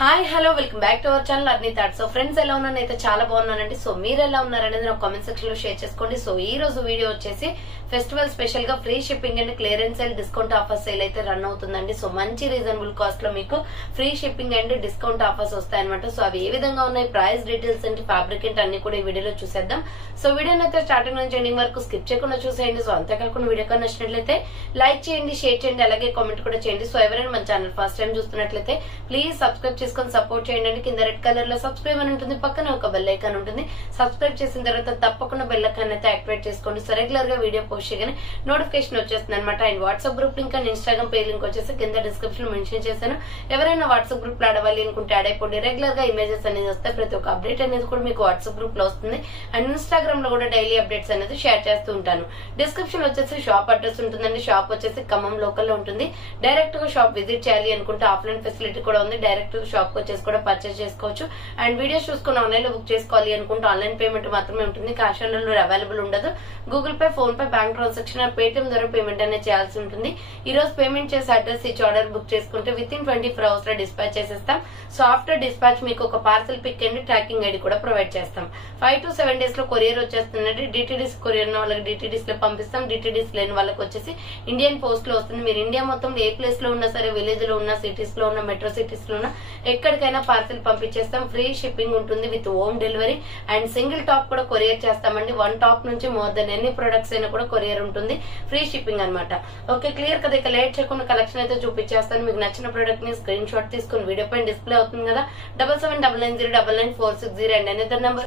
Hi hello welcome back to our channel Arni thought. So friends ఎలా ఉన్నాను అయితే చాలా బాగున్నానండి. సో మీరు ఎలా ఉన్నారనేది నాకు కామెంట్ సెక్షన్ లో షేర్ చేసుకోండి. సో ఈ రోజు వీడియో వచ్చేసి ఫెస్టివల్ స్పెషల్ గా free shipping and clearance sale discount offer sale అయితే రన్ అవుతుందండి. సో మంచి రీజనబుల్ కాస్ట్ లో మీకు free shipping and discount offers వస్తాయన్నమాట. సో అవి ఏ విధంగా ఉన్నాయి, ప్రైస్ డీటెయిల్స్ అండ్ ఫ్యాబ్రిక్ అన్ని కూడా ఈ వీడియోలో చూసేద్దాం. సో వీడియోని అయితే స్టార్టింగ్ నుంచి ఎండింగ్ వరకు స్కిప్ చేయకుండా చూసేయండి. సో అంతేకాకుండా వీడియో కన్నా నచ్చినట్లయితే లైక్ చేయండి, షేర్ చేయండి, అలాగే కామెంట్ కూడా చేయండి. సో ఎవరైనా మన ఛానల్ ఫస్ట్ టైం చూస్తున్నట్లయితే ప్లీజ్ సబ్స్క్రైబ్ చేసుకొని సపోర్ట్ చేయండి. కింద రెడ్ కలర్ లో సబ్స్క్రైబ్ అని ఉంటుంది, పక్కన ఒక బెల్ ఐకాన్ ఉంటుంది. సబ్స్క్రైబ్ చేసిన తర్వాత తప్పకుండా బెల్ ఐకాన్ అయితే యాక్టివేట్ చేసుకోండి. సో రెగ్యులర్ గా వీడియో పోస్ట్ చేయగానే నోటిఫికేషన్ వచ్చేస్తుంది అనమాట. And WhatsApp group link and Instagram page link వచ్చేసి కింద డిస్క్రిప్షన్ లో మెన్షన్ చేశాను. ఎవరైనా వాట్సాప్ గ్రూప్ లో ఆడవాలి అనుకుంటే యాడ్ అయిపోండి. రెగ్యులర్ గా ఇమేజెస్ అనేది వస్తాయి, ప్రతి ఒక్క అప్డేట్ అనేది కూడా మీకు వాట్సాప్ గ్రూప్ లో వస్తుంది. అండ్ ఇన్స్టాగ్రామ్ లో కూడా డైలీ అప్డేట్స్ అనేది షేర్ చేస్తూ ఉంటాను. డిస్క్రిప్షన్ లో వచ్చేసి షాప్ అడ్రస్ ఉంటుందండి. షాప్ వచ్చేసి ఖమ్మం లోకల్ లో ఉంటుంది. డైరెక్ట్ గా షాప్ విజిట్ చేయాలి అనుకుంటే ఆఫ్లైన్ ఫెసిలిటీ కూడా ఉంది. డైరెక్ట్ గా షాప్ వచ్చేసి కూడా పర్చేస్ చేసుకోవచ్చు. అండ్ వీడియోస్ చూసుకుని ఆన్లైన్ లో బుక్ చేసుకోవాలి అనుకుంటే ఆన్లైన్ పేమెంట్ మాత్రమే ఉంటుంది. క్యాష్ ఆన్ డెలివరీ అవైలబుల్ ఉండదు. Google Pay, PhonePe, bank transaction, Paytm ద్వారా పేమెంట్ అనేది చేయాల్సి ఉంటుంది. ఈ రోజు పేమెంట్ చేసి అడ్రస్ ఇచ్చి ఆర్డర్ బుక్ చేసుకుంటే విత్ ఇన్ 24 hours లో డిస్పాచ్ చేసేస్తాం. సో ఆఫ్టర్ డిస్పాచ్ మీకు ఒక parcel pick and tracking ID కూడా ప్రొవైడ్ చేస్తాం. 5 to 7 days లో కొరియర్ వచ్చేస్తుందండి. డిటిడిస్ కొరియర్ వాళ్ళకి డిటిడిస్ లో పంపిస్తాం. డిటిడిస్ లేని వాళ్ళకి వచ్చేసి ఇండియన్ పోస్ట్ లో వస్తుంది. మీరు ఇండియా మొత్తం ఏ ప్లేస్ లో ఉన్నా సరే, విలేజ్ లో ఉన్న, సిటీస్ లో ఉన్న, మెట్రో సిటీస్ లో ఉన్న, ఎక్కడికైనా పార్సల్ పంపించేస్తాం. ఫ్రీ షిప్పింగ్ ఉంటుంది with home delivery. And single top కూడా కొరియర్ చేస్తామండి. 1 టాప్ నుంచి మోర్ దెన్ ఎన్ని ప్రొడక్ట్స్ అయినా కూడా కొరియర్ ఉంటుంది. ఫ్రీ షిప్పింగ్ అనమాట. ఓకే, క్లియర్ కదా. ఇక లేట్ చేయకుండా కలెక్షన్ అయితే చూపించేస్తాను. మీకు నచ్చిన ప్రొడక్ట్ ని స్క్రీన్ షాట్ తీసుకుని వీడియో పైన డిస్ప్లే అవుతుంది కదా, 7799099460 అండ్ అనేది నెంబర్.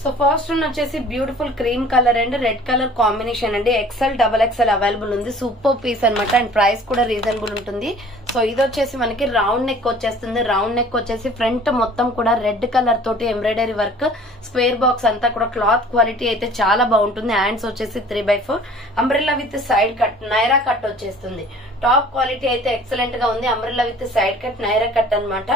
సో ఫస్ట్ వన్ వచ్చేసి beautiful cream colour and red colour combination అండి. ఎక్సెల్, XXL అవైలబుల్ ఉంది. సూపర్ పీస్ అనమాట. అండ్ ప్రైస్ కూడా రీజనబుల్ ఉంటుంది. సో ఇది వచ్చేసి మనకి రౌండ్ నెక్ వచ్చేస్తుంది. రౌండ్ నెక్ వచ్చేసి ఫ్రంట్ మొత్తం కూడా రెడ్ కలర్ తోటి ఎంబ్రాయిడరీ వర్క్, స్క్వేర్ బాక్స్ అంతా కూడా క్లాత్ క్వాలిటీ అయితే చాలా బాగుంటుంది. హ్యాండ్స్ వచ్చేసి 3/4 umbrella with side cut, Naira cut వచ్చేస్తుంది. టాప్ క్వాలిటీ అయితే ఎక్సలెంట్ గా ఉంది. Umbrella with side cut, Naira cut అనమాట.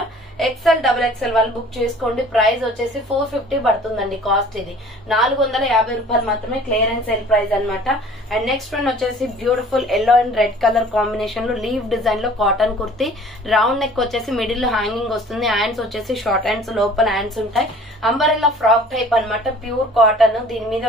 ఎక్సెల్, XXL వాళ్ళు బుక్ చేసుకోండి. ప్రైస్ వచ్చేసి 450 పడుతుందండి. కాస్ట్ ఇది 450 రూపాయలు మాత్రమే. క్లియరెన్స్ సేల్ ప్రైస్ అనమాట. అండ్ నెక్స్ట్ వన్ వచ్చేసి beautiful yellow and red colour combination లో లీవ్ డిజైన్ లో కాటన్ కుర్తీ. రౌండ్ నెక్ వచ్చేసి మిడిల్ లో హ్యాంగింగ్ వస్తుంది. హ్యాండ్స్ వచ్చేసి షార్ట్ హ్యాండ్స్, లోపల హ్యాండ్స్ ఉంటాయి. అంబరెల్లా ఫ్రాక్ టైప్ అనమాట. Pure cotton. దీని మీద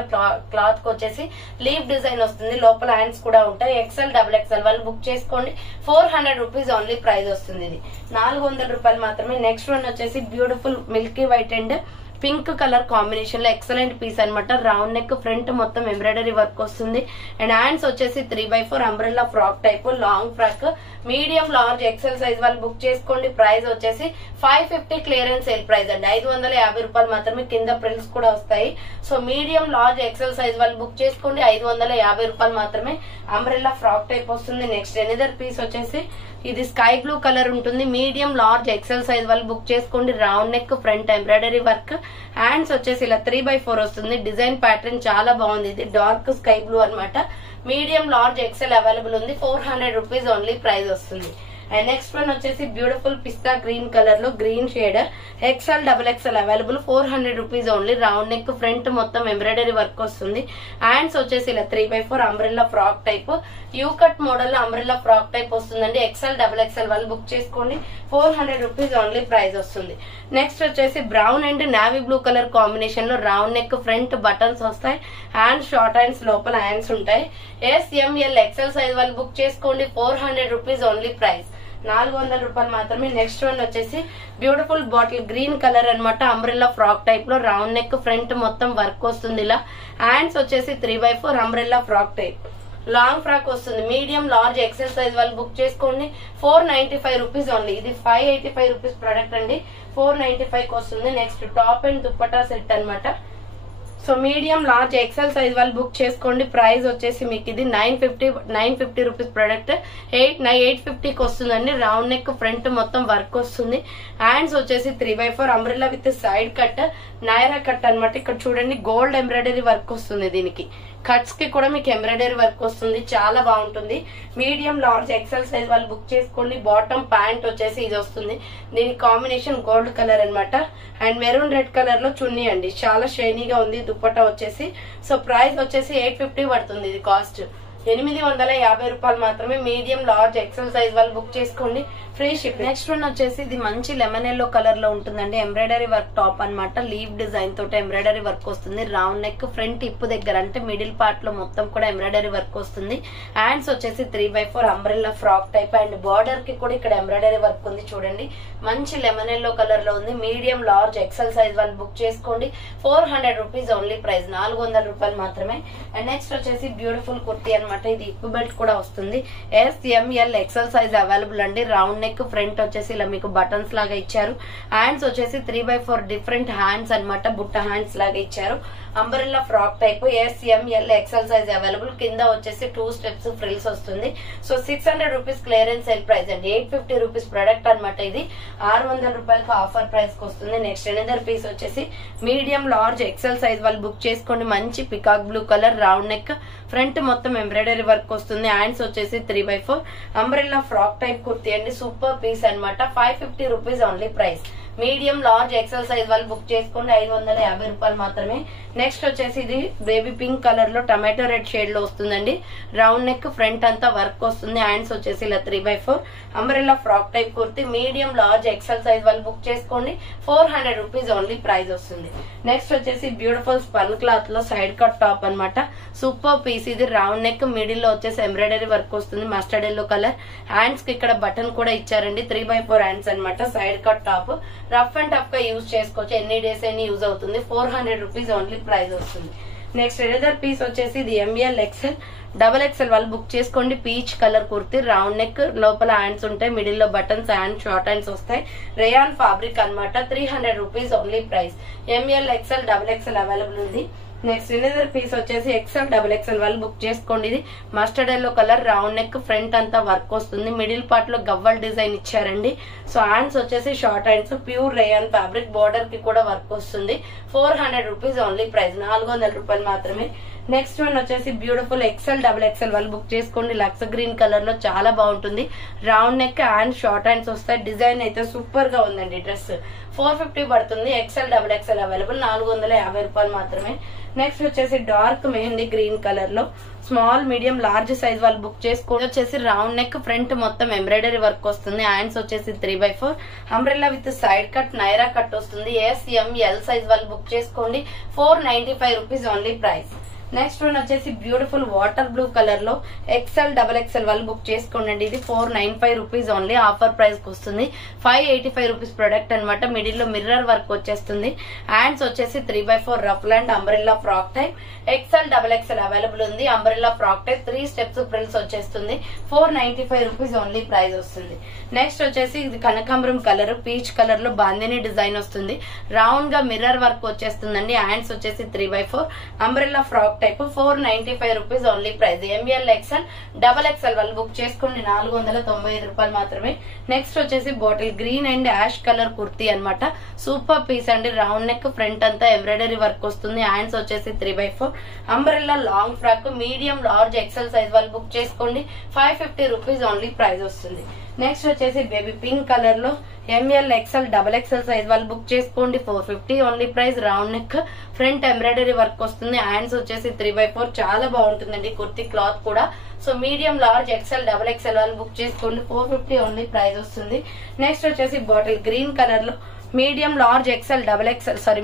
క్లాత్ కి వచ్చేసి లీవ్ డిజైన్ వస్తుంది. లోపల హ్యాండ్స్ కూడా ఉంటాయి. ఎక్సెల్, XXL వాళ్ళు బుక్ చేసుకోండి. 400 రూపీస్ ఓన్లీ ప్రైస్ వస్తుంది. ఇది 400 రూపాయలు మాత్రమే. నెక్స్ట్ వన్ వచ్చేసి beautiful Milky white and pink colour combination లో ఎక్సలెంట్ పీస్ అనమాట. రౌండ్ నెక్, ఫ్రంట్ మొత్తం ఎంబ్రాయిడరీ వర్క్ వస్తుంది. అండ్ హ్యాండ్స్ వచ్చేసి 3/4 umbrella frock type, long frock. Medium, large, XL size వాళ్ళు బుక్ చేసుకోండి. ప్రైస్ వచ్చేసి 550 క్లియరెన్స్ సేల్ ప్రైస్ అండి. 550 రూపాయలు మాత్రమే. కింద ప్రిల్స్ కూడా వస్తాయి. So medium, large, XL size వాళ్ళు బుక్ చేసుకోండి. 550 రూపాయలు మాత్రమే. అంబ్రెల్లా ఫ్రాక్ టైప్ వస్తుంది. నెక్స్ట్ ఎనదర్ పీస్ వచ్చేసి ఇది స్కై బ్లూ కలర్ ఉంటుంది. మీడియం, లార్జ్, XL సైజ్ వాళ్ళు బుక్ చేసుకోండి. Round neck, front embroidery work. Hands వచ్చేసి ఇలా 3/4 వస్తుంది. డిజైన్ ప్యాటర్న్ చాలా బాగుంది. ఇది డార్క్ స్కై బ్లూ అనమాట. మీడియం, లార్జ్, XL అవైలబుల్ ఉంది. 400 రూపీస్ ఓన్లీ ప్రైస్ వస్తుంది. అండ్ నెక్స్ట్ వన్ వచ్చేసి బ్యూటిఫుల్ పిస్తా గ్రీన్ కలర్ లో green shade, XL, XXL available. 400 rupees only. Round neck, front మొత్తం ఎంబ్రాయిడరీ వర్క్ వస్తుంది. హ్యాండ్స్ వచ్చేసి ఇలా 3/4 umbrella frock type, U cut model లో umbrella frock type వస్తుందండి. XL, XXL వాళ్ళు బుక్ చేసుకోండి. 400 రూపీస్ ఓన్లీ ప్రైస్ వస్తుంది. నెక్స్ట్ వచ్చేసి brown and navy blue colour combination లో రౌండ్ నెక్, ఫ్రంట్ బటన్స్ వస్తాయి. హ్యాండ్స్ షార్ట్ హ్యాండ్స్, లోపల హ్యాండ్స్ ఉంటాయి. SML, XL సైజ్ వాళ్ళు బుక్ చేసుకోండి. 400 రూపీస్ ఓన్లీ ప్రైస్. 400 రూపాయలు మాత్రమే. నెక్స్ట్ వన్ వచ్చేసి బ్యూటిఫుల్ బాటిల్ గ్రీన్ కలర్ అనమాట. అంబ్రెల్లా ఫ్రాక్ టైప్ లో రౌండ్ నెక్, ఫ్రంట్ మొత్తం వర్క్ వస్తుంది. ఇలా హ్యాండ్స్ వచ్చేసి 3/4 umbrella frock type, long frock వస్తుంది. మీడియం, లార్జ్, XL సైజ్ వాళ్ళు బుక్ చేసుకోండి. 495 రూపీస్ ఓన్లీ. ఇది 585 రూపీస్ ప్రొడక్ట్ అండి. 495 వస్తుంది. Next top and dupatta set అనమాట. So medium, large, XL size వాళ్ళు బుక్ చేసుకోండి. ప్రైస్ వచ్చేసి మీకు ఇది 950 రూపీస్ ప్రొడక్ట్ 850కి వస్తుందండి. రౌండ్ నెక్, ఫ్రంట్ మొత్తం వర్క్ వస్తుంది. హ్యాండ్స్ వచ్చేసి 3/4 umbrella with side cut, Naira cut అనమాట. ఇక్కడ చూడండి గోల్డ్ ఎంబ్రాయిడరీ వర్క్ వస్తుంది. దీనికి కట్స్ కి కూడా మీకు ఎంబ్రాయిడరీ వర్క్ వస్తుంది. చాలా బాగుంటుంది. మీడియం, లార్జ్, XL సైజ్ వాళ్ళు బుక్ చేసుకోండి. బాటమ్ ప్యాంట్ వచ్చేసి ఇది వస్తుంది. దీని కాంబినేషన్ గోల్డ్ కలర్ అనమాట. అండ్ మెరూన్ రెడ్ కలర్ లో చున్నీ అండి. చాలా షైనీగా ఉంది. దుప్పట్టా వచ్చేసి సో ప్రైస్ వచ్చేసి 850 పడుతుంది. ఇది కాస్ట్ 850 రూపాయలు మాత్రమే. మీడియం లార్జ్ ఎక్సెల్ సైజ్ వాళ్ళు బుక్ చేసుకోండి, ఫ్రీ షిప్. నెక్స్ట్ వన్ వచ్చేసి ఇది మంచి లెమన్ ఎల్లో కలర్ లో ఉంటుందండి. ఎంబ్రాయిడరీ వర్క్ టాప్ అన్నమాట. లీవ్ డిజైన్ తోటి ఎంబ్రాయిడరీ వర్క్ వస్తుంది. రౌండ్ నెక్, ఫ్రంట్ హిప్ దగ్గర అంటే మిడిల్ పార్ట్ లో మొత్తం కూడా ఎంబ్రాయిడరీ వర్క్ వస్తుంది. హ్యాండ్స్ వచ్చేసి 3/4 umbrella frock type and border కి కూడా ఇక్కడ ఎంబ్రాయిడరీ వర్క్ ఉంది. చూడండి మంచి లెమన్ ఎల్లో కలర్ లో ఉంది. మీడియం లార్జ్ ఎక్సెల్ సైజ్ వాళ్ళు బుక్ చేసుకోండి. 400 రూపీస్ ఓన్లీ ప్రైస్, 400 రూపాయలు మాత్రమే. అండ్ నెక్స్ట్ వచ్చేసి బ్యూటిఫుల్ కుర్తీ అనమాట. ఇది హిప్ బెల్ట్ కూడా వస్తుంది. SML ఎక్సెల్ సైజ్ అవైలబుల్ అండి. రౌండ్ నెక్, ఫ్రంట్ వచ్చేసి ఇలా మీకు బటన్స్ లాగా ఇచ్చారు. హ్యాండ్స్ వచ్చేసి 3/4 డిఫరెంట్ హ్యాండ్స్ అన్నమాట. బుట్ట హ్యాండ్స్ లాగా ఇచ్చారు. Umbrella frock type. SML XL size available. కింద వచ్చేసి 2 స్టెప్స్ ఫ్రిల్స్ వస్తుంది. So 600 rupees clearance sale price అండి. 850 రూపీస్ ప్రొడక్ట్ అనమాట. ఇది 600 రూపాయలకి ఆఫర్ ప్రైస్ కి వస్తుంది. నెక్స్ట్ ఎనదర్ పీస్ వచ్చేసి మీడియం లార్జ్ ఎక్సెల్ సైజ్ వాళ్ళు బుక్ చేసుకోండి. మంచి peacock blue colour, round neck, front మొత్తం ఎంబ్రాయిడరీ వర్క్ వస్తుంది. హ్యాండ్స్ వచ్చేసి 3/4 అంబ్రెల్లా ఫ్రాక్ టైప్ కుర్తీ అండి. సూపర్ పీస్ అనమాట. 550 rupees only price. Medium large XL size వాళ్ళు బుక్ చేసుకోండి, 550 రూపాయలు మాత్రమే. నెక్స్ట్ వచ్చేసి ఇది బేబీ పింక్ కలర్ లో టమాటో రెడ్ షేడ్ లో వస్తుందండి. రౌండ్ నెక్, ఫ్రంట్ అంతా వర్క్ వస్తుంది. హ్యాండ్స్ వచ్చేసి ఇలా 3/4 umbrella frock type kurti. Medium large XL size వాళ్ళు బుక్ చేసుకోండి, 400 రూపీస్ ఓన్లీ ప్రైస్ వస్తుంది. నెక్స్ట్ వచ్చేసి బ్యూటిఫుల్ స్పన్ క్లాత్ లో సైడ్ కట్ టాప్ అనమాట. Super piece. ఇది రౌండ్ నెక్, మిడిల్ లో వచ్చేసి ఎంబ్రాయిడరీ వర్క్ వస్తుంది. Mustard yellow colour. హ్యాండ్స్ కి ఇక్కడ బటన్ కూడా ఇచ్చారండి. 3/4 హ్యాండ్స్ అనమాట. Side cut top. Rough and tough గా యూజ్ చేసుకోవచ్చు. ఎన్ని డేస్ అయినా యూజ్ అవుతుంది. 400 రూపీస్ ఓన్లీ ప్రైస్ వస్తుంది. నెక్స్ట్ ఎనదర్ పీస్ వచ్చేసి ఇది ML XL XXL వాళ్ళు బుక్ చేసుకోండి. Peach colour kurti. Round neck, లోపల హ్యాండ్స్ ఉంటాయి. మిడిల్ లో బటన్స్, హ్యాండ్ షార్ట్ హ్యాండ్స్ వస్తాయి. రేయాన్ ఫ్యాబ్రిక్ అనమాట. 300 rupees only price. ML XL XXL available ఉంది. నెక్స్ట్ ఎనదర్ పీస్ వచ్చేసి XL XXL వాళ్ళు బుక్ చేసుకోండి. ఇది mustard yellow colour, round neck, front అంతా వర్క్ వస్తుంది. మిడిల్ పార్ట్ లో గవ్వల్ డిజైన్ ఇచ్చారండి. సో హ్యాండ్స్ వచ్చేసి short hands, pure rayon fabric. Border కి కూడా వర్క్ వస్తుంది. 400 రూపీస్ ఓన్లీ ప్రైస్, 400 రూపాయలు మాత్రమే. నెక్స్ట్ వన్ వచ్చేసి బ్యూటిఫుల్ XL XXL వాళ్ళు బుక్ చేసుకోండి. లక్స్ గ్రీన్ కలర్ లో చాలా బాగుంటుంది. Round neck, hand short hands వస్తాయి. డిజైన్ అయితే సూపర్ గా ఉందండి. డ్రెస్ 450 పడుతుంది. XL XXL అవైలబుల్, 450 రూపాయలు మాత్రమే. నెక్స్ట్ వచ్చేసి డార్క్ మెహందీ గ్రీన్ కలర్ లో స్మాల్, మీడియం, లార్జ్ సైజ్ వాళ్ళు బుక్ చేసుకోండి. వచ్చేసి రౌండ్ నెక్, ఫ్రంట్ మొత్తం ఎంబ్రాయిడరీ వర్క్ వస్తుంది. హ్యాండ్స్ వచ్చేసి 3/4 umbrella with side cut, Naira cut వస్తుంది. SML సైజ్ వాళ్ళు బుక్ చేసుకోండి, 495 rupees only price. Next one వచ్చేసి బ్యూటిఫుల్ వాటర్ బ్లూ కలర్ లో XL XXL వాళ్ళు బుక్ చేసుకోండి. ఇది 495 రూపీస్ ఓన్లీ ఆఫర్ ప్రైస్ కి వస్తుంది. 585 రూపీస్ ప్రొడక్ట్ అనమాట. మిడిల్ లో మిర్రర్ వర్క్ వచ్చేస్తుంది. హ్యాండ్స్ వచ్చేసి 3/4 ruffled umbrella frock type. XL XXL available ఉంది. Umbrella frock type 3 steps frills వచ్చేస్తుంది. 495 రూపీస్ ఓన్లీ ప్రైస్ వస్తుంది. నెక్స్ట్ వచ్చేసి ఇది కనకాంబరం కలర్, పీచ్ కలర్ లో బాందిని డిజైన్ వస్తుంది. రౌండ్ గా మిర్రర్ వర్క్ వచ్చేస్తుందండి. హ్యాండ్స్ వచ్చేసి 3/4 umbrella frock type. 495 rupees only price. ML XL XXL వాళ్ళు బుక్ చేసుకోండి, 495 రూపాయలు మాత్రమే. నెక్స్ట్ వచ్చేసి bottle green and ash colour kurti అనమాట. సూపర్ పీస్ అండి. రౌండ్ నెక్, ఫ్రంట్ అంతా ఎంబ్రాయిడరీ వర్క్ వస్తుంది. హ్యాండ్స్ వచ్చేసి 3/4 umbrella long frock. Medium large XL size వాళ్ళు బుక్ చేసుకోండి, 550 రూపీస్ ఓన్లీ ప్రైస్ వస్తుంది. నెక్స్ట్ వచ్చేసి బేబీ పింక్ కలర్ లో ML XL XXL సైజ్ వాళ్ళు బుక్ చేసుకోండి, 450 only price. Round neck, front embroidery work వస్తుంది. హ్యాండ్స్ వచ్చేసి 3/4 చాలా బాగుంటుందండి కుర్తీ క్లాత్ కూడా. So medium large XL XXL వాళ్ళు బుక్ చేసుకోండి, 450 ఓన్లీ ప్రైస్ వస్తుంది. నెక్స్ట్ వచ్చేసి బాటిల్ గ్రీన్ కలర్ లో medium large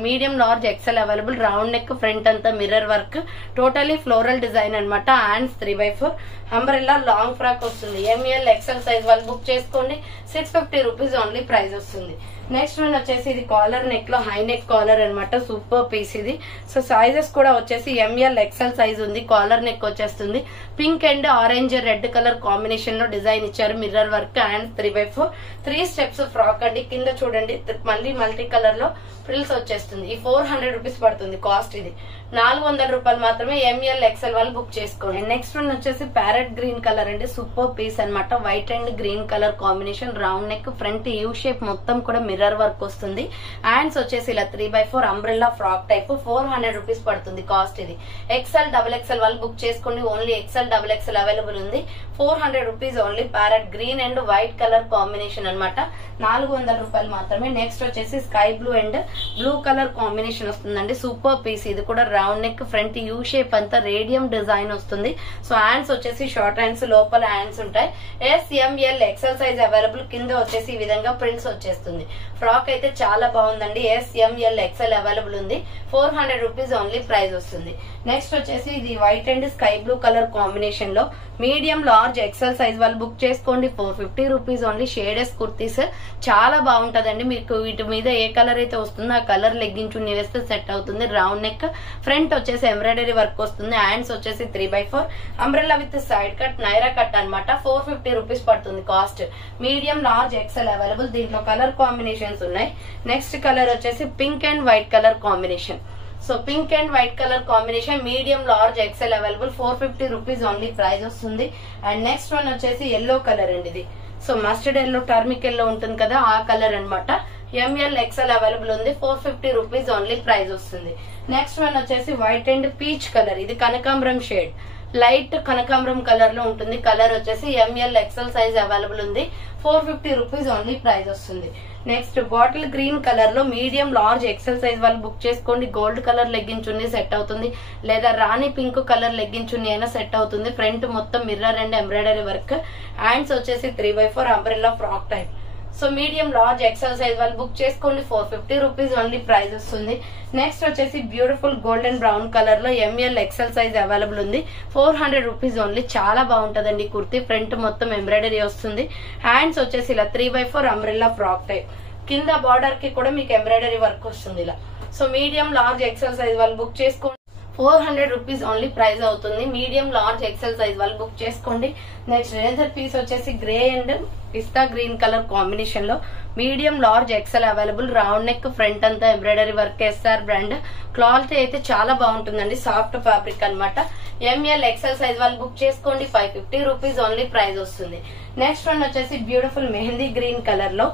medium large XL available. Round neck, front అంతా mirror work, totally floral design అనమాట. హ్యాండ్స్ 3/4 అంబ్రెల్లా లాంగ్ ఫ్రాక్ వస్తుంది. ML XL size వాళ్ళు book చేసుకోండి, 650 రూపీస్ ఓన్లీ ప్రైస్ వస్తుంది. Next one వచ్చేసి ఇది కాలర్ నెక్ లో హై నెక్ కాలర్ అనమాట. సూపర్ పీస్ ఇది. సో సైజెస్ కూడా వచ్చేసి ML XL సైజ్ ఉంది. కాలర్ నెక్ వచ్చేస్తుంది. Pink and orange red colour combination లో డిజైన్ ఇచ్చారు. Mirror work. Hand 3/4 3 steps frock అండి. కింద చూడండి మళ్ళీ మల్టీ కలర్ లో ఫ్రిల్స్ వచ్చేస్తుంది. ఈ 400 రూపీస్ పడుతుంది కాస్ట్. ఇది 400 రూపాయలు మాత్రమే. ML XL వాళ్ళు బుక్ చేసుకోండి. నెక్స్ట్ వన్ వచ్చేసి ప్యారెట్ గ్రీన్ కలర్ అండి. సూపర్ పీస్ అనమాట. White and green colour combination. Round neck, front U shape మొత్తం కూడా మిర్రర్ వర్క్ వస్తుంది. హ్యాండ్స్ వచ్చేసి ఇలా 3/4 అంబ్రెల్లా ఫ్రాక్ టైప్. 400 రూపీస్ పడుతుంది కాస్ట్. ఇది XL XXL వాళ్ళు బుక్ చేసుకోండి. ఓన్లీ XL XXL అవైలబుల్ ఉంది. 400 rupees only. Parrot green and white colour combination అనమాట. 400 రూపాయలు మాత్రమే. నెక్స్ట్ వచ్చేసి sky blue and blue colour combination వస్తుందండి. సూపర్ పీస్ ఇది కూడా. Round neck, front U shape అంతా రేడియం డిజైన్ వస్తుంది. సో హ్యాండ్స్ వచ్చేసి షార్ట్ హ్యాండ్స్, లోపల హ్యాండ్స్ ఉంటాయి. SML XL size available. కింద వచ్చేసి ఈ విధంగా ప్రింట్స్ వచ్చేస్తుంది. ఫ్రాక్ అయితే చాలా బాగుందండి. SML ఎక్సెల్ అవైలబుల్ ఉంది. 400 రూపీస్ ఓన్లీ ప్రైస్ వస్తుంది. నెక్స్ట్ వచ్చేసి ఇది white and sky blue colour combination లో మీడియం లార్జ్ ఎక్సెల్ సైజ్ వాళ్ళు బుక్ చేసుకోండి. 450 రూపీస్ ఓన్లీ. షేడెస్ కుర్తీస్ చాలా బాగుంటదండి. మీకు వీటి మీద ఏ కలర్ అయితే వస్తుందో ఆ కలర్ లెగ్గింగ్ చున్నీ వేస్తే సెట్ అవుతుంది. రౌండ్ నెక్, ఫ్రంట్ వచ్చేసి ఎంబ్రాయిడరీ వర్క్ వస్తుంది. హ్యాండ్స్ వచ్చేసి 3/4 umbrella with side cut, Naira cut అన్నమాట. 450 రూపీస్ పడుతుంది cost. Medium large XL available. దీంట్లో కలర్ కాంబినేషన్స్ ఉన్నాయి. నెక్స్ట్ కలర్ వచ్చేసి pink and white colour combination. So pink and white colour combination, medium large XL available. 450 rupees only price వస్తుంది. And next one వచ్చేసి yellow colour అండి. ఇది so mustard yellow, turmeric yellow ఉంటుంది కదా, ఆ colour అన్నమాట. ML XL available ఉంది. 450 rupees only price వస్తుంది. నెక్స్ట్ వన్ వచ్చేసి వైట్ అండ్ పీచ్ కలర్. ఇది కనకాంబరం షేడ్, లైట్ కనకాంబరం కలర్ లో ఉంటుంది. కలర్ వచ్చేసి ML ఎక్సెల్ సైజ్ అవైలబుల్ ఉంది. 450 రూపీస్ ఓన్లీ ప్రైస్ వస్తుంది. నెక్స్ట్ బాటిల్ గ్రీన్ కలర్ లో మీడియం లార్జ్ ఎక్సెల్ సైజ్ వాళ్ళు బుక్ చేసుకోండి. Gold colour legging chunni set అవుతుంది, లేదా rani pink colour legging chunni అయినా సెట్ అవుతుంది. ఫ్రంట్ మొత్తం mirror and embroidery work. Hands వచ్చేసి 3/4 umbrella frock type. So medium large XL size వాళ్ళు బుక్ చేసుకోండి. 450 రూపీస్ ఓన్లీ ప్రైస్ వస్తుంది. నెక్స్ట్ వచ్చేసి బ్యూటిఫుల్ గోల్డెన్ బ్రౌన్ కలర్ లో ML ఎక్సెల్ సైజ్ అవైలబుల్ ఉంది. 400 రూపీస్ ఓన్లీ. చాలా బాగుంటదండి కుర్తీ. ఫ్రంట్ మొత్తం ఎంబ్రాయిడరీ వస్తుంది. హ్యాండ్స్ వచ్చేసి ఇలా 3/4 అంబ్రెల్లా ఫ్రాక్ టైప్. కింద బార్డర్ కి కూడా మీకు ఎంబ్రాయిడరీ వర్క్ వస్తుంది ఇలా. So medium large XL size వాళ్ళు బుక్ చేసుకోండి. 400 రూపీస్ ఓన్లీ ప్రైస్ అవుతుంది. మీడియం లార్జ్ ఎక్సెల్ సైజ్ వాళ్ళు బుక్ చేసుకోండి. నెక్స్ట్ రేంజర్ పీస్ వచ్చేసి grey and pista green colour combination లో medium large XL available. Round neck, front అంతా embroidery work. SR brand. Cloth అయితే చాలా బాగుంటుందండి. సాఫ్ట్ ఫ్యాబ్రిక్ అన్నమాట. ML ఎక్సెల్ సైజ్ వాళ్ళు బుక్ చేసుకోండి. 550 రూపీస్ ఓన్లీ ప్రైస్ వస్తుంది. నెక్స్ట్ వన్ వచ్చేసి బ్యూటిఫుల్ మెహందీ గ్రీన్ కలర్ లో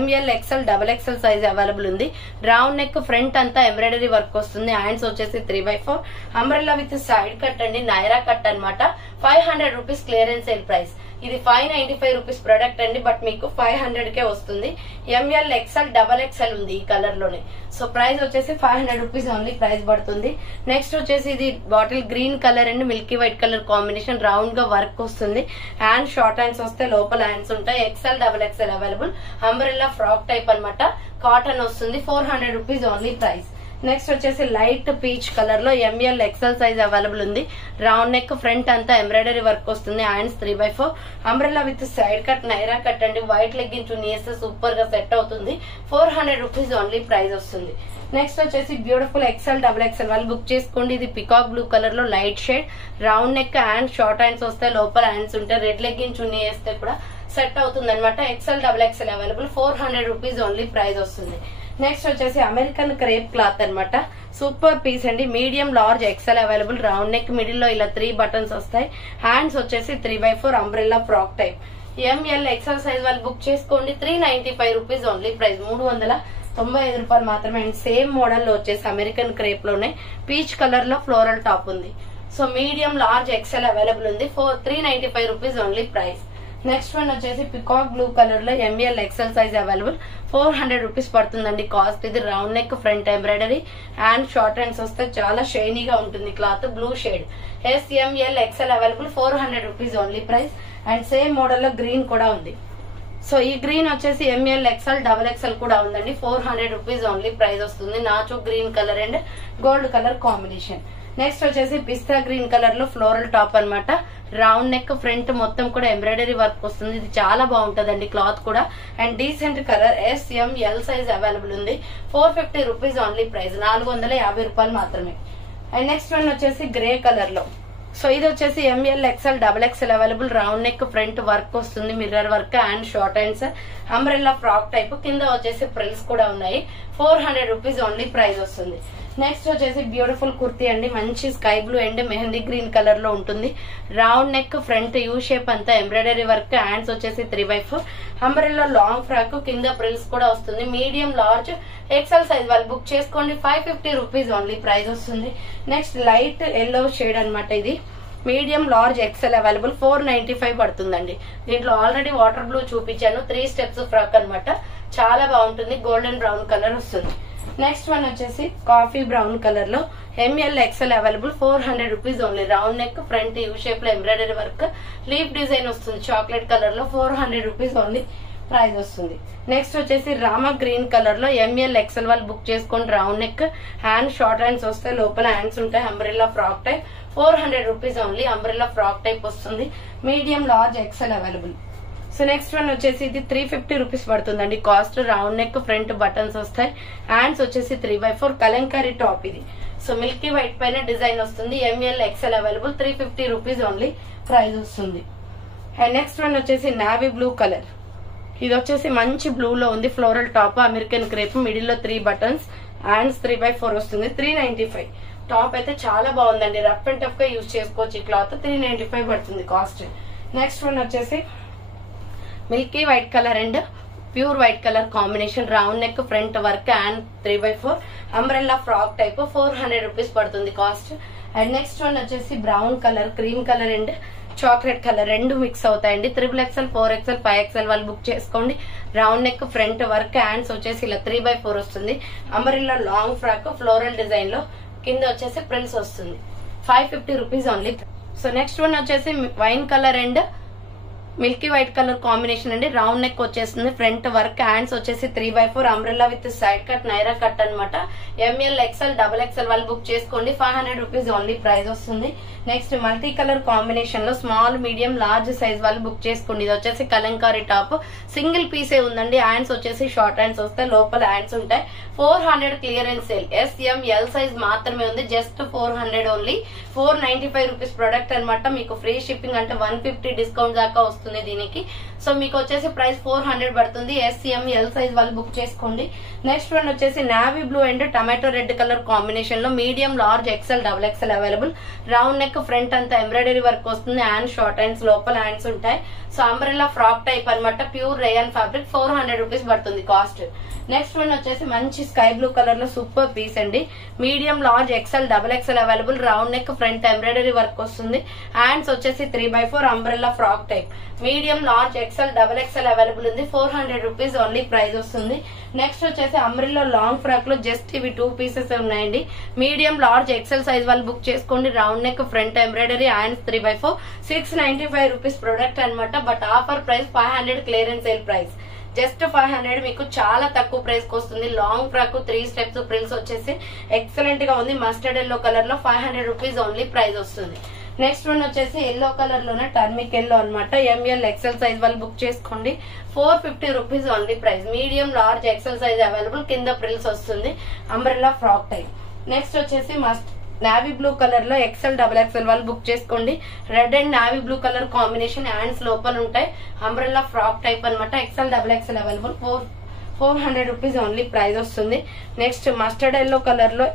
ML XL XXL size available ఉంది. రౌండ్ నెక్, ఫ్రంట్ అంతా ఎంబ్రాయిడరీ వర్క్ వస్తుంది. హ్యాండ్స్ వచ్చేసి 3/4 అంబ్రెల్లా విత్ సైడ్ కట్ అండి, నైరా కట్ అన్నమాట. 500 రూపీస్ క్లియరెన్స్ సేల్ ప్రైస్. ఇది 595 రూపీస్ ప్రొడక్ట్ అండి, బట్ మీకు 500 కే వస్తుంది. ML ఎక్సెల్ XXL ఉంది ఈ కలర్ లోనే. సో ప్రైస్ వచ్చేసి 500 రూపీస్ ఓన్లీ ప్రైస్ పడుతుంది. నెక్స్ట్ వచ్చేసి ఇది bottle green colour and milky white colour combination. Round గా వర్క్ వస్తుంది. హ్యాండ్ షార్ట్ హ్యాండ్స్ వస్తే లోపల హ్యాండ్స్ ఉంటాయి. XXL available. Umbrella frock type అన్నమాట. కాటన్ వస్తుంది. 400 రూపీస్ ఓన్లీ ప్రైస్. నెక్స్ట్ వచ్చేసి లైట్ పీచ్ కలర్ లో ML ఎక్సెల్ సైజ్ అవైలబుల్ ఉంది. రౌండ్ నెక్, ఫ్రంట్ అంతా ఎంబ్రాయిడరీ వర్క్ వస్తుంది. Hands 3/4 umbrella with side cut, Naira cut అండి. వైట్ లెగ్గిన్ చున్నీ వేస్తే సూపర్ గా సెట్ అవుతుంది. 400 రూపీస్ ఓన్లీ ప్రైస్ వస్తుంది. నెక్స్ట్ వచ్చేసి బ్యూటిఫుల్ XXL వాళ్ళు బుక్ చేసుకోండి. ఇది పికాక్ బ్లూ కలర్ లో light shade. Round neck, hand short hands వస్తే లోపల హ్యాండ్స్ ఉంటాయి. రెడ్ లెగ్గిన్ చున్నీ వేస్తే కూడా సెట్ అవుతుంది అనమాట. XXL available. 400 rupees only price వస్తుంది. నెక్స్ట్ వచ్చేసి అమెరికన్ క్రేప్ క్లాత్ అన్నమాట. సూపర్ పీస్ అండి. Medium large XL available. Round neck, middle లో ఇలా 3 బటన్స్ వస్తాయి. హ్యాండ్స్ వచ్చేసి 3/4 umbrella frock type. ML XL size వాళ్ళు బుక్ చేసుకోండి. 395 రూపీస్ ఓన్లీ ప్రైస్. 395 రూపాయలు మాత్రమే. అండ్ సేమ్ మోడల్ లో వచ్చేసి అమెరికన్ క్రేప్ లోనే పీచ్ కలర్ లో ఫ్లోరల్ టాప్ ఉంది. So medium large XL available ఉంది. 395 rupees only price. Next one వచ్చేసి పికాక్ బ్లూ కలర్ లో ML XL size available. 400 rupees పడుతుందండి కాస్ట్. ఇది round neck, front embroidery, hand short hands వస్తే చాలా షైనీగా ఉంటుంది cloth. Blue shade. SML XL available. 400 rupees only price. And same model లో green కూడా ఉంది. సో ఈ గ్రీన్ వచ్చేసి ML XXL కూడా ఉందండి. 400 రూపీస్ ఓన్లీ ప్రైస్ వస్తుంది. నాచు green colour and gold colour combination. Next వచ్చేసి పిస్తా గ్రీన్ కలర్ లో ఫ్లోరల్ టాప్ అన్నమాట. రౌండ్ నెక్, ఫ్రంట్ మొత్తం కూడా ఎంబ్రాయిడరీ వర్క్ వస్తుంది. ఇది చాలా బాగుంటదండి క్లాత్ కూడా. And decent colour. SML size available ఉంది. 450 రూపీస్ ఓన్లీ ప్రైస్. 450 రూపాయలు మాత్రమే. అండ్ నెక్స్ట్ వన్ వచ్చేసి గ్రే కలర్ లో. సో ఇది వచ్చేసి ML XXL available. Round neck, front work వస్తుంది. Mirror work, and short hands, umbrella frock type. కింద వచ్చేసి ప్రిల్స్ కూడా ఉన్నాయి. 400 రూపీస్ ఓన్లీ ప్రైస్ వస్తుంది. నెక్స్ట్ వచ్చేసి బ్యూటిఫుల్ కుర్తీ అండి. మంచి sky blue and mehndi green colour లో ఉంటుంది. Round neck, front U shape అంతా ఎంబ్రాయిడరీ వర్క్. హ్యాండ్స్ వచ్చేసి 3/4 అంబ్రెల్లా లాంగ్ ఫ్రాక్. కింద ప్రిల్స్ కూడా వస్తుంది. మీడియం లార్జ్ ఎక్సెల్ సైజ్ వాళ్ళు బుక్ చేసుకోండి. 550 రూపీస్ ఓన్లీ ప్రైస్ వస్తుంది. నెక్స్ట్ లైట్ ఎల్లో షేడ్ అన్నమాట. ఇది మీడియం లార్జ్ ఎక్సెల్ అవైలబుల్. 495 పడుతుందండి. దీంట్లో ఆల్రెడీ వాటర్ బ్లూ చూపించాను. 3 స్టెప్స్ ఫ్రాక్ అన్నమాట. చాలా బాగుంటుంది. గోల్డెన్ బ్రౌన్ కలర్ వస్తుంది. నెక్స్ట్ వన్ వచ్చేసి కాఫీ బ్రౌన్ కలర్ లో M L XL available 400 rupees only. Round neck, front U shape లో ఎంబ్రాయిడరీ వర్క్, లీఫ్ డిజైన్ వస్తుంది చాక్లెట్ కలర్ లో 400 రూపీస్ ఓన్లీ ప్రైస్ వస్తుంది. నెక్స్ట్ వచ్చేసి రామా గ్రీన్ కలర్ లో ఎంఎల్ ఎక్స్ఎల్ వాళ్ళు బుక్ చేసుకోండి. Round neck, hand short hands వస్తాయి, లోపల హ్యాండ్స్ ఉంటాయి. Umbrella frock type 400 rupees only. Umbrella frock type వస్తుంది. Medium, large, XL available. So next one వచ్చేసి ఇది 350 రూపీస్ పడుతుందండి cost. Round neck, front buttons వస్తాయి. హ్యాండ్స్ వచ్చేసి 3/4 కలంకారీ టాప్ ఇది. సో మిల్కీ వైట్ పైన డిజైన్ వస్తుంది. M L XL available 350 rupees only price వస్తుంది. అండ్ నెక్స్ట్ వన్ వచ్చేసి నావీ బ్లూ కలర్. ఇది వచ్చేసి మంచి బ్లూ లో ఉంది. Floral top, American crepe, middle లో 3 బటన్స్, హ్యాండ్స్ 3/4 వస్తుంది. 395 టాప్ అయితే చాలా బాగుందండి. రఫ్ అండ్ టఫ్ గా యూజ్ చేసుకోవచ్చు. ఈ క్లాత్ 395 పడుతుంది కాస్ట్. నెక్స్ట్ వన్ వచ్చేసి Milky white colour and pure white colour combination. Round neck, front work, and 3/4 umbrella frock type 400 rupees పడుతుంది కాస్ట్. అండ్ నెక్స్ట్ వన్ వచ్చేసి brown colour, cream colour and chocolate colour రెండు mix అవుతాయండి. 3XL, 4XL, 5XL వాళ్ళు book చేసుకోండి. Round neck, front work, hands వచ్చేసి ఇలా 3/4 వస్తుంది. Umbrella long frock floral design లో కింద వచ్చేసి ప్రిల్స్ వస్తుంది. 550 rupees only. So next one వచ్చేసి wine colour and milky white colour combination అండి. రౌండ్ నెక్ వచ్చేస్తుంది, ఫ్రంట్ వర్క్, హ్యాండ్స్ వచ్చేసి 3/4 umbrella with side cut, Naira cut అనమాట. ఎంఎల్ ఎక్స్ఎల్, XXL వాళ్ళు బుక్ చేసుకోండి. 500 రూపీస్ ఓన్లీ ప్రైస్ వస్తుంది. నెక్స్ట్ మల్టీ కలర్ కాంబినేషన్ లో small, medium, large size వాళ్ళు book చేసుకోండి. ఇది వచ్చేసి కలంకారీ టాప్, సింగిల్ పీసే ఉందండి. హ్యాండ్స్ వచ్చేసి షార్ట్ హ్యాండ్స్ వస్తాయి, లోపల హ్యాండ్స్ ఉంటాయి. 400 క్లియరెన్స్ సేల్. SML సైజ్ మాత్రమే ఉంది. Just 400 only. 495 రూపీస్ ప్రొడక్ట్ అనమాట. మీకు ఫ్రీ షిప్పింగ్ అంటే 150 డిస్కౌంట్ దాకా వస్తుంది దీనికి. సో మీకు వచ్చేసి ప్రైస్ 400 పడుతుంది. SML సైజ్ వాళ్ళు బుక్ చేసుకోండి. నెక్స్ట్ వన్ వచ్చేసి navy blue and tomato red colour combination లో medium, large, XL, XXL available. Round neck, front అంతా ఎంబ్రాయిడరీ వర్క్ వస్తుంది. హ్యాండ్ షార్ట్ హ్యాండ్స్, లోపల హ్యాండ్స్ ఉంటాయి. సో అంబ్రెల్లా ఫ్రాక్ టైప్ అనమాట. ప్యూర్ రేయన్ ఫ్యాబ్రిక్ 400 రూపీస్ పడుతుంది cost. Next one వచ్చేసి మంచి sky blue colour లో సూపర్ పీస్ అండి. Medium, large, XL, XXL available. Round neck, front embroidery work వస్తుంది. హ్యాండ్స్ వచ్చేసి 3/4 umbrella frock type. Medium, large, XL, XXL available ఉంది. 400 rupees only price వస్తుంది. Next వచ్చేసి umbrella long frock లో just ఇవి 2 pieces ఉన్నాయండి. మీడియం, లార్జ్, XL సైజ్ వాళ్ళు book చేసుకోండి. Round neck, front embroidery, hands 3/4 695 rupees product అనమాట. But offer price 500 clearance sale price. Just 500 మీకు చాలా తక్కువ ప్రైస్ కి వస్తుంది. లాంగ్ ఫ్రాక్ 3 స్టెప్స్ ప్రిల్స్ వచ్చేసి ఎక్సలెంట్ గా ఉంది. మస్టర్డ్ ఎల్లో కలర్ లో 500 రూపీస్ ఓన్లీ ప్రైస్ వస్తుంది. నెక్స్ట్ వన్ వచ్చేసి ఎల్లో కలర్ లోనే టర్మిక్ ఎల్లో అనమాట. ఎంఎల్ XL సైజ్ వాళ్ళు బుక్ చేసుకోండి. 450 rupees only price. Medium, large, XL size available. కింద ప్రిల్స్ వస్తుంది. Umbrella frock type. నెక్స్ట్ వచ్చేసి నావీ బ్లూ కలర్ లో XL, XXL వాళ్ళు బుక్ చేసుకోండి. Red and navy blue colour combination. Hands లోపల ఉంటాయి. అంబ్రెల్లా ఫ్రాక్ టైప్ అనమాట. XL, XXL available. 400 rupees only price వస్తుంది. నెక్స్ట్ మస్టర్డ్ ఎల్లో కలర్ లో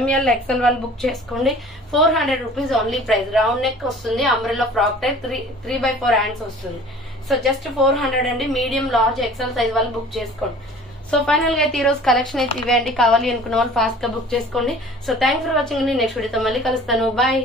ML XL వాళ్ళు బుక్ చేసుకోండి. 400 rupees only price. Round neck వస్తుంది. అంబ్రెల్లా ఫ్రాక్ టైప్ 3/4 హ్యాండ్స్ వస్తుంది. So just 400 అండి. మీడియం, లార్జ్, XL సైజ్ వాళ్ళు book చేసుకోండి. సో ఫైనల్ గా అయితే ఈ రోజు కలెక్షన్ అయితే ఇవే అండి. కావాలి అనుకున్న వాళ్ళు ఫాస్ట్ గా బుక్ చేసుకోండి. సో థ్యాంక్స్ ఫర్ వాచింగ్ అండి. నెక్స్ట్ వీడియోతో మళ్ళీ కలుస్తాను. బాయ్.